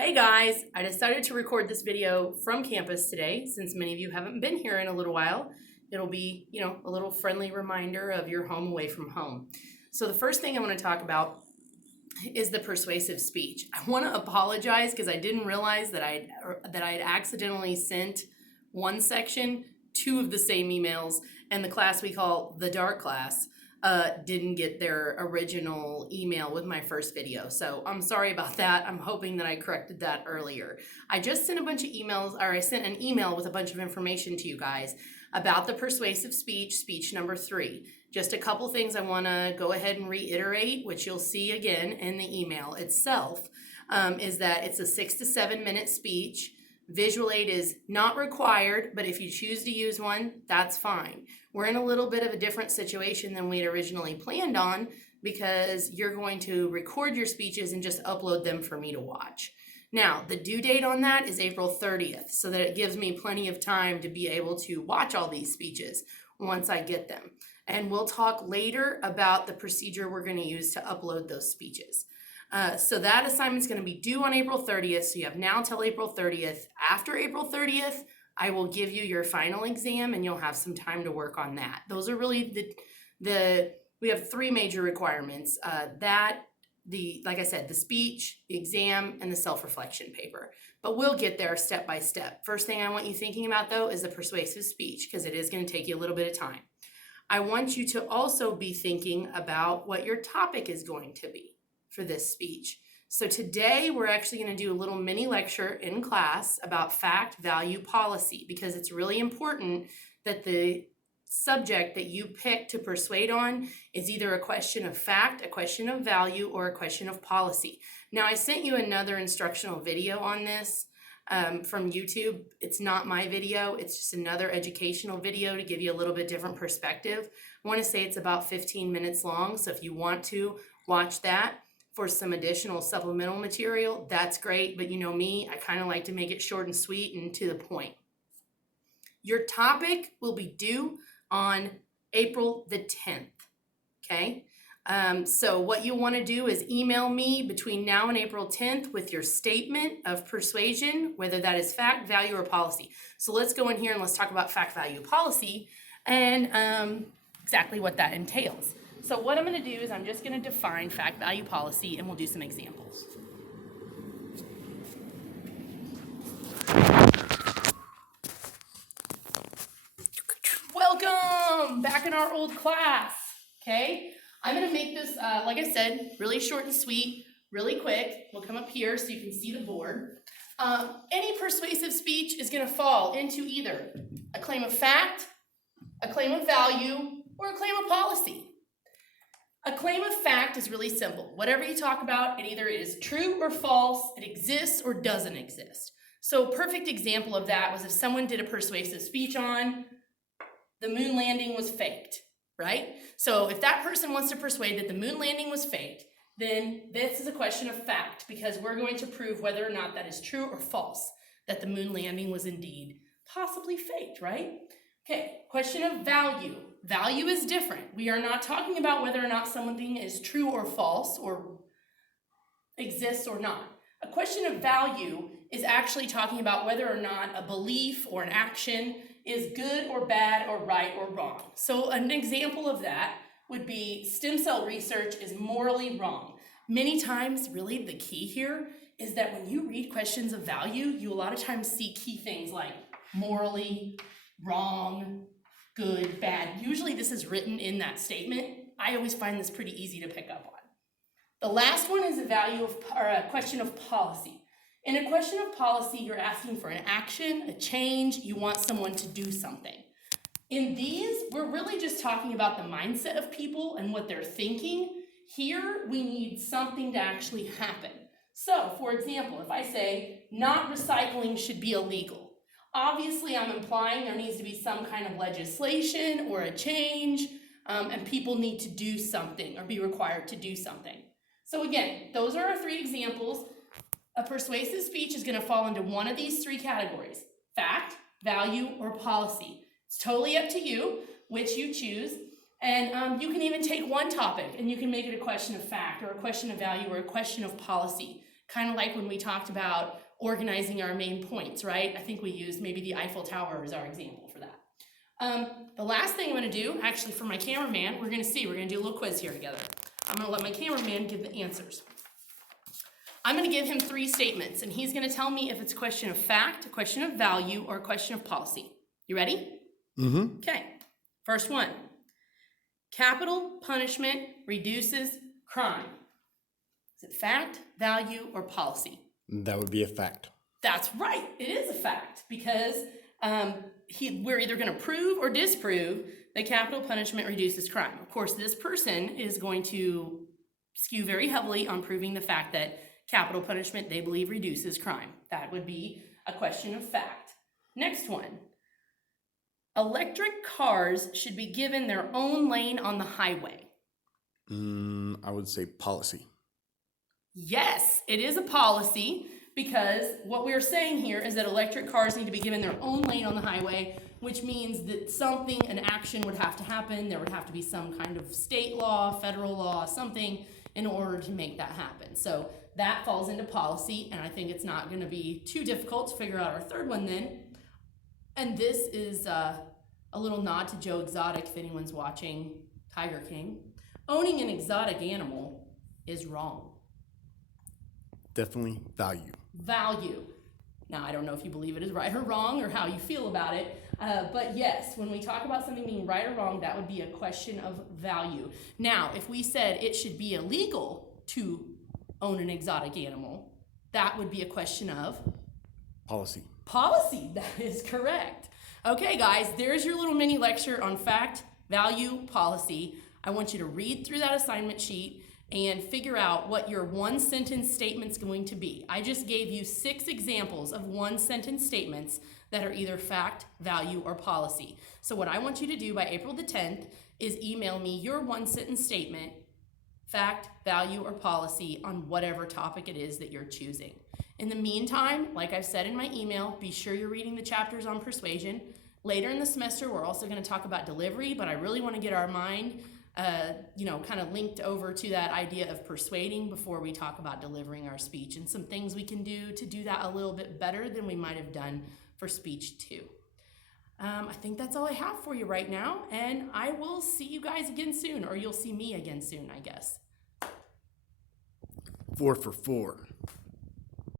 Hey guys, I decided to record this video from campus today since many of you haven't been here in a little while. It'll be, a little friendly reminder of your home away from home. So the first thing I want to talk about is the persuasive speech. I want to apologize because I didn't realize that I'd accidentally sent one section, two of the same emails, and the class we call the dark class didn't get their original email with my first video. So I'm sorry about that. I'm hoping that I corrected that earlier. I just sent a bunch of emails, or I sent an email with a bunch of information to you guys about the persuasive speech, speech number 3. Just a couple things I want to go ahead and reiterate, which you'll see again in the email itself, is that it's a 6 to 7 minute speech. Visual aid is not required, but if you choose to use one, that's fine. We're in a little bit of a different situation than we'd originally planned on because you're going to record your speeches and just upload them for me to watch. Now, the due date on that is April 30th, so that it gives me plenty of time to be able to watch all these speeches once I get them. And we'll talk later about the procedure we're going to use to upload those speeches. So that assignment's going to be due on April 30th. So you have now till April 30th. After April 30th, I will give you your final exam and you'll have some time to work on that. Those are really we have 3 major requirements. Like I said, the speech, the exam, and the self-reflection paper. But we'll get there step by step. First thing I want you thinking about though is the persuasive speech because it is going to take you a little bit of time. I want you to also be thinking about what your topic is going to be for this speech. So today we're actually going to do a little mini lecture in class about fact, value, policy, because it's really important that the subject that you pick to persuade on is either a question of fact, a question of value, or a question of policy. Now, I sent you another instructional video on this from YouTube. It's not my video. It's just another educational video to give you a little bit different perspective. I want to say it's about 15 minutes long. So if you want to watch that for some additional supplemental material, that's great. But you know me, I kind of like to make it short and sweet and to the point. Your topic will be due on April the 10th, okay? So what you want to do is email me between now and April 10th with your statement of persuasion, whether that is fact, value, or policy. So let's go in here and let's talk about fact, value, policy, and exactly what that entails. So what I'm going to do is I'm just going to define fact, value, policy, and we'll do some examples. Welcome back in our old class, okay? I'm going to make this, like I said, really short and sweet, really quick. We'll come up here so you can see the board. Any persuasive speech is going to fall into either a claim of fact, a claim of value, or a claim of policy. A claim of fact is really simple. Whatever you talk about, it either is true or false, it exists or doesn't exist. So a perfect example of that was if someone did a persuasive speech on the moon landing was faked, right? So if that person wants to persuade that the moon landing was faked, then this is a question of fact because we're going to prove whether or not that is true or false, that the moon landing was indeed possibly faked, right? Okay, question of value. Value is different. We are not talking about whether or not something is true or false or exists or not. A question of value is actually talking about whether or not a belief or an action is good or bad or right or wrong. So an example of that would be stem cell research is morally wrong. Many times, really the key here is that when you read questions of value, you a lot of times see key things like morally, wrong, good, bad. Usually this is written in that statement. I always find this pretty easy to pick up on. The last one is a question of policy. In a question of policy, you're asking for an action, a change, you want someone to do something. In these, we're really just talking about the mindset of people and what they're thinking. Here, we need something to actually happen. So, for example, if I say, not recycling should be illegal, obviously I'm implying there needs to be some kind of legislation or a change, and people need to do something or be required to do something. So again, those are our 3 examples. A persuasive speech is going to fall into one of these 3 categories: fact, value, or policy. It's totally up to you which you choose. And you can even take one topic and you can make it a question of fact or a question of value or a question of policy. Kind of like when we talked about organizing our main points, right? I think we used maybe the Eiffel Tower as our example for that. The last thing I'm gonna do, actually for my cameraman, we're gonna do a little quiz here together. I'm gonna let my cameraman give the answers. I'm gonna give him 3 statements, and he's gonna tell me if it's a question of fact, a question of value, or a question of policy. You ready? Mm-hmm. Okay, first one. Capital punishment reduces crime. Is it fact, value, or policy? That would be a fact. That's right, it is a fact, because we're either gonna prove or disprove that capital punishment reduces crime. Of course, this person is going to skew very heavily on proving the fact that capital punishment, they believe, reduces crime. That would be a question of fact. Next one. Electric cars should be given their own lane on the highway. I would say policy. Yes, it is a policy, because what we're saying here is that electric cars need to be given their own lane on the highway, which means that an action would have to happen. There would have to be some kind of state law, federal law, something in order to make that happen. So that falls into policy, and I think it's not going to be too difficult to figure out our third one then. And this is a little nod to Joe Exotic if anyone's watching Tiger King. Owning an exotic animal is wrong. Definitely value. Value. Now, I don't know if you believe it is right or wrong or how you feel about it, but yes, when we talk about something being right or wrong, that would be a question of value. Now, if we said it should be illegal to own an exotic animal, that would be a question of Policy. policy. That is correct. Okay, guys, there's your little mini lecture on fact, value, policy. I want you to read through that assignment sheet and figure out what your 1-sentence statement's going to be. I just gave you 6 examples of 1-sentence statements that are either fact, value, or policy. So what I want you to do by April the 10th is email me your 1-sentence statement, fact, value, or policy on whatever topic it is that you're choosing. In the meantime, like I've said in my email, be sure you're reading the chapters on persuasion. Later in the semester, we're also going to talk about delivery, but I really want to get our mind kind of linked over to that idea of persuading before we talk about delivering our speech, and some things we can do to do that a little bit better than we might have done for speech 2. I think that's all I have for you right now, and I will see you guys again soon, or you'll see me again soon, I guess. 4 for 4.